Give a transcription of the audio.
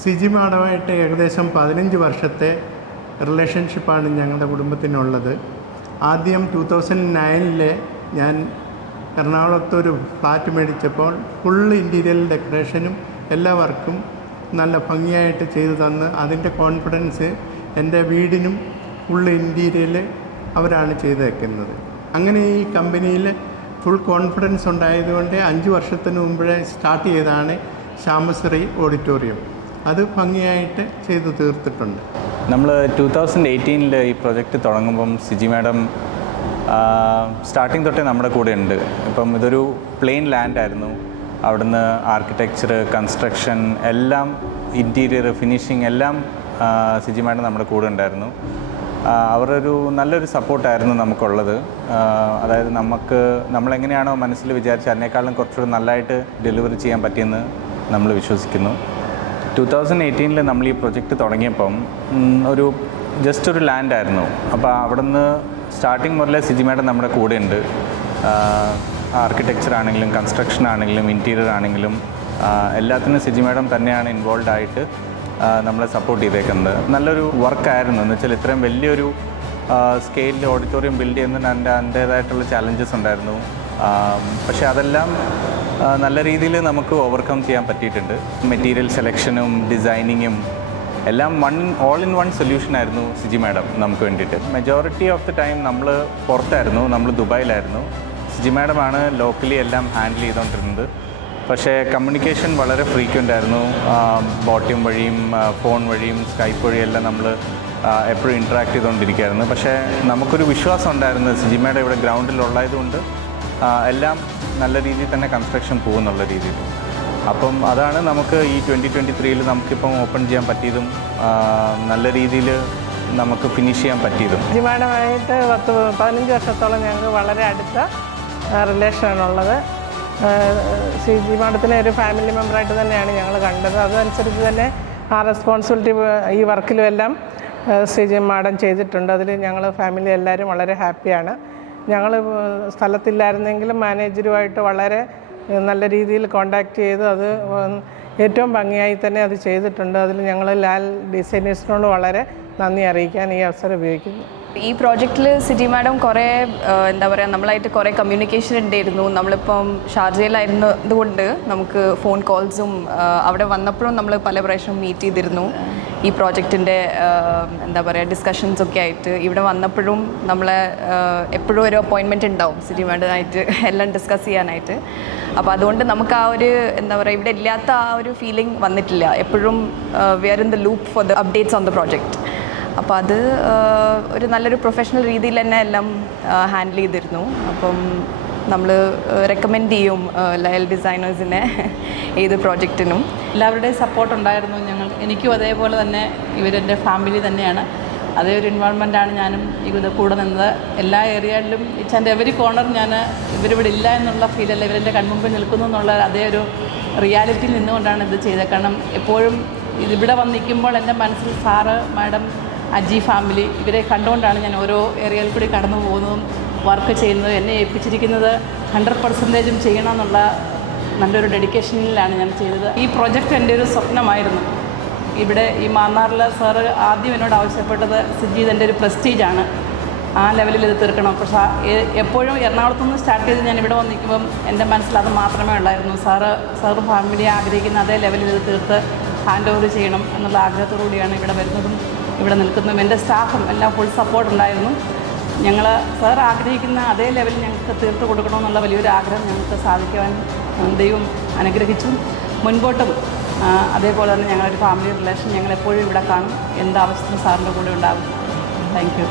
സിജി മാഡമായിട്ട് ഏകദേശം 15 വർഷത്തെ റിലേഷൻഷിപ്പാണ് ഞങ്ങളുടെ കുടുംബത്തിനുള്ളത്. ആദ്യം 2009 ഞാൻ എറണാകുളത്തൊരു ഫ്ലാറ്റ് മേടിച്ചപ്പോൾ ഫുൾ ഇൻറ്റീരിയൽ ഡെക്കറേഷനും എല്ലാ വർക്കും നല്ല ഭംഗിയായിട്ട് ചെയ്തു തന്ന് അതിൻ്റെ കോൺഫിഡൻസ് എൻ്റെ വീടിനും ഫുൾ ഇൻറ്റീരിയൽ അവരാണ് ചെയ്തു വയ്ക്കുന്നത്. അങ്ങനെ ഈ കമ്പനിയിൽ ഫുൾ കോൺഫിഡൻസ് ഉണ്ടായതുകൊണ്ട് 5 വർഷത്തിന് മുമ്പേ സ്റ്റാർട്ട് ചെയ്തതാണ് ശ്യാമശ്രീ ഓഡിറ്റോറിയം. അത് ഭംഗിയായിട്ട് ചെയ്തു തീർത്തിട്ടുണ്ട്. നമ്മൾ 2018 ഈ പ്രൊജക്റ്റ് തുടങ്ങുമ്പം സിജി മാഡം സ്റ്റാർട്ടിങ് തൊട്ടേ നമ്മുടെ കൂടെ ഉണ്ട്. ഇപ്പം ഇതൊരു പ്ലെയിൻ ലാൻഡായിരുന്നു. അവിടുന്ന് ആർക്കിടെക്ചർ, കൺസ്ട്രക്ഷൻ എല്ലാം, ഇൻറ്റീരിയർ, ഫിനിഷിങ് എല്ലാം സിജി മാഡം നമ്മുടെ കൂടെ ഉണ്ടായിരുന്നു. അവരൊരു നല്ലൊരു സപ്പോർട്ടായിരുന്നു നമുക്കുള്ളത്. അതായത് നമ്മളെങ്ങനെയാണോ മനസ്സിൽ വിചാരിച്ച് അതിനേക്കാളും കുറച്ചുകൂടി നല്ലതായിട്ട് ഡെലിവറി ചെയ്യാൻ പറ്റിയെന്ന് നമ്മൾ വിശ്വസിക്കുന്നു. 2018 നമ്മൾ ഈ പ്രൊജക്റ്റ് തുടങ്ങിയപ്പം ജസ്റ്റ് ഒരു ലാൻഡായിരുന്നു. അപ്പോൾ അവിടുന്ന് സ്റ്റാർട്ടിങ് മുതലേ സിജി മാഡം നമ്മുടെ കൂടെ ഉണ്ട്. ആർക്കിടെക്ചർ ആണെങ്കിലും കൺസ്ട്രക്ഷൻ ആണെങ്കിലും ഇൻറ്റീരിയർ ആണെങ്കിലും എല്ലാത്തിനും സിജി മാഡം തന്നെയാണ് ഇൻവോൾവ് ആയിട്ട് നമ്മളെ സപ്പോർട്ട് ചെയ്തേക്കുന്നത്. നല്ലൊരു വർക്കായിരുന്നു. എന്ന് വെച്ചാൽ ഇത്രയും വലിയൊരു സ്കെയിലിൽ ഓഡിറ്റോറിയം ബിൽഡ് ചെയ്യുന്നതിന് അതിൻ്റേതായിട്ടുള്ള ചാലഞ്ചസ് ഉണ്ടായിരുന്നു. പക്ഷേ അതെല്ലാം നല്ല രീതിയിൽ നമുക്ക് ഓവർകം ചെയ്യാൻ പറ്റിയിട്ടുണ്ട്. മെറ്റീരിയൽ സെലക്ഷനും ഡിസൈനിങ്ങും എല്ലാം ഓൾ ഇൻ വൺ സൊല്യൂഷനായിരുന്നു സിജി മാഡം നമുക്ക് വേണ്ടിയിട്ട്. മെജോറിറ്റി ഓഫ് ദി ടൈം നമ്മൾ പുറത്തായിരുന്നു, നമ്മൾ ദുബായിലായിരുന്നു. സിജി മാഡമാണ് ലോക്കലി എല്ലാം ഹാൻഡിൽ ചെയ്തുകൊണ്ടിരുന്നത്. പക്ഷേ കമ്മ്യൂണിക്കേഷൻ വളരെ ഫ്രീക്വൻ്റ് ആയിരുന്നു. ബോട്ടിം വഴിയും ഫോൺ വഴിയും സ്കൈപ്പ് വഴിയെല്ലാം നമ്മൾ എപ്പോഴും ഇൻട്രാക്ട് ചെയ്തുകൊണ്ടിരിക്കുകയായിരുന്നു. പക്ഷേ നമുക്കൊരു വിശ്വാസം ഉണ്ടായിരുന്നു സിജി മാഡം ഇവിടെ ഗ്രൗണ്ടിലുള്ളതുകൊണ്ട് എല്ലാം നല്ല രീതിയിൽ തന്നെ കൺസ്ട്രക്ഷൻ പോകുന്നുള്ള രീതിയിൽ. അപ്പം അതാണ് നമുക്ക് ഈ 2023 നമുക്കിപ്പം ഓപ്പൺ ചെയ്യാൻ പറ്റിയതും നല്ല രീതിയിൽ നമുക്ക് ഫിനിഷ് ചെയ്യാൻ പറ്റിയതും. സിജി മാഡമായിട്ട് 15 വർഷത്തോളം ഞങ്ങൾക്ക് വളരെ അടുത്ത റിലേഷനാണുള്ളത്. സിജി മാഡത്തിനെ ഒരു ഫാമിലി മെമ്പറായിട്ട് തന്നെയാണ് ഞങ്ങൾ കണ്ടത്. അതനുസരിച്ച് തന്നെ ആ റെസ്പോൺസിബിലിറ്റി ഈ വർക്കിലും എല്ലാം സിജി മാഡം ചെയ്തിട്ടുണ്ട്. അതിൽ ഞങ്ങൾ ഫാമിലി എല്ലാവരും വളരെ ഹാപ്പിയാണ്. ഞങ്ങൾ സ്ഥലത്തില്ലായിരുന്നെങ്കിലും മാനേജരുമായിട്ട് വളരെ നല്ല രീതിയിൽ കോണ്ടാക്ട് ചെയ്ത് അത് ഏറ്റവും ഭംഗിയായി തന്നെ അത് ചെയ്തിട്ടുണ്ട്. അതിൽ ഞങ്ങൾ ലാൽ ഡിസൈനേഴ്സിനോട് വളരെ നന്ദി അറിയിക്കാൻ ഈ അവസരം ഉപയോഗിക്കുന്നു. ഈ പ്രോജക്റ്റിൽ സിജി മാഡം കുറേ നമ്മളായിട്ട് കുറേ കമ്മ്യൂണിക്കേഷൻ ഉണ്ടായിരുന്നു. നമ്മളിപ്പം ഷാർജയിലായിരുന്നതുകൊണ്ട് നമുക്ക് ഫോൺ കോൾസും അവിടെ വന്നപ്പോഴും നമ്മൾ പല പ്രാവശ്യം മീറ്റ് ചെയ്തിരുന്നു. ഈ പ്രോജക്റ്റിൻ്റെ ഡിസ്കഷൻസൊക്കെ ആയിട്ട് ഇവിടെ വന്നപ്പോഴും നമ്മളെ എപ്പോഴും ഒരു അപ്പോയിൻമെൻറ്റ് ഉണ്ടാവും സിജി മാഡമായിട്ട് എല്ലാം ഡിസ്കസ് ചെയ്യാനായിട്ട്. അപ്പോൾ അതുകൊണ്ട് നമുക്ക് ആ ഒരു ഇവിടെ ഇല്ലാത്ത ആ ഒരു ഫീലിംഗ് വന്നിട്ടില്ല. എപ്പോഴും we are in the loop for the updates on the project. അപ്പോൾ അത് ഒരു നല്ലൊരു പ്രൊഫഷണൽ രീതിയിൽ തന്നെ എല്ലാം ഹാൻഡിൽ ചെയ്തിരുന്നു. അപ്പം നമ്മൾ റെക്കമെൻഡ് ചെയ്യും ലയൽ ഡിസൈനേഴ്സിനെ ഏത് പ്രോജക്റ്റിനും. എല്ലാവരുടെയും സപ്പോർട്ട് ഉണ്ടായിരുന്നു. എനിക്കും അതേപോലെ തന്നെ ഇവരെൻ്റെ ഫാമിലി തന്നെയാണ്. അതേ ഒരു ഇൻവോൾവ്മെൻറ്റാണ് ഞാനും ഇത് കൂടെ നിന്നത്. എല്ലാ ഏരിയയിലും എൻ്റെ എവരി കോർണർ ഇവരിവിടെ ഇല്ല എന്നുള്ള ഫീലല്ല, ഇവരെൻ്റെ കൺമുമ്പിൽ നിൽക്കുന്നു എന്നുള്ള അതേ ഒരു റിയാലിറ്റിയിൽ നിന്നുകൊണ്ടാണ് ഇത് ചെയ്തത്. കാരണം എപ്പോഴും ഇതിവിടെ വന്നിരിക്കുമ്പോൾ എൻ്റെ മനസ്സിൽ സാറ്, മാഡം, അജി ഫാമിലി ഇവരെ കണ്ടുകൊണ്ടാണ് ഞാൻ ഓരോ ഏരിയയിൽ കൂടി കടന്നു പോകുന്നതും വർക്ക് ചെയ്യുന്നത്. എന്നെ ഏൽപ്പിച്ചിരിക്കുന്നത് 100% ചെയ്യണമെന്നുള്ള നല്ലൊരു ഡെഡിക്കേഷനിലാണ് ഞാൻ ചെയ്തത്. ഈ പ്രൊജക്റ്റ് എൻ്റെ ഒരു സ്വപ്നമായിരുന്നു. ഇവിടെ ഈ മാന്നാറിൽ സാറ് ആദ്യം എന്നോട് ആവശ്യപ്പെട്ടത് സിജി ഇതെൻ്റെ ഒരു പ്രസ്റ്റീജാണ്, ആ ലെവലിൽ ഇത് തീർക്കണം. പക്ഷേ എപ്പോഴും എറണാകുളത്തുനിന്ന് സ്റ്റാർട്ട് ചെയ്ത് ഞാൻ ഇവിടെ വന്നിരിക്കുമ്പം എൻ്റെ മനസ്സിൽ അത് മാത്രമേ ഉള്ളായിരുന്നു. സാറ് ഫാമിലി ആഗ്രഹിക്കുന്ന അതേ ലെവലിൽ ഇത് തീർത്ത് ഹാൻഡ് ഓവർ ചെയ്യണം എന്നുള്ള ആഗ്രഹത്തോടു കൂടിയാണ് ഇവിടെ വരുന്നതും ഇവിടെ നിൽക്കുന്നതും. എൻ്റെ സ്റ്റാഫും എല്ലാം ഫുൾ സപ്പോർട്ട് ഉണ്ടായിരുന്നു. സാർ ആഗ്രഹിക്കുന്ന അതേ ലെവലിൽ ഞങ്ങൾക്ക് തീർത്ത് കൊടുക്കണമെന്നുള്ള വലിയൊരു ആഗ്രഹം ഞങ്ങൾക്ക് സാധിക്കുവാൻ ദൈവം അനുഗ്രഹിച്ചു. മുൻപോട്ടും അതേപോലെ തന്നെ ഞങ്ങളൊരു ഫാമിലി റിലേഷൻ ഞങ്ങളെപ്പോഴും ഇവിടെ കാണും. എന്താവശ്യത്തിനും സാറിൻ്റെ കൂടെ ഉണ്ടാകും. Thank you.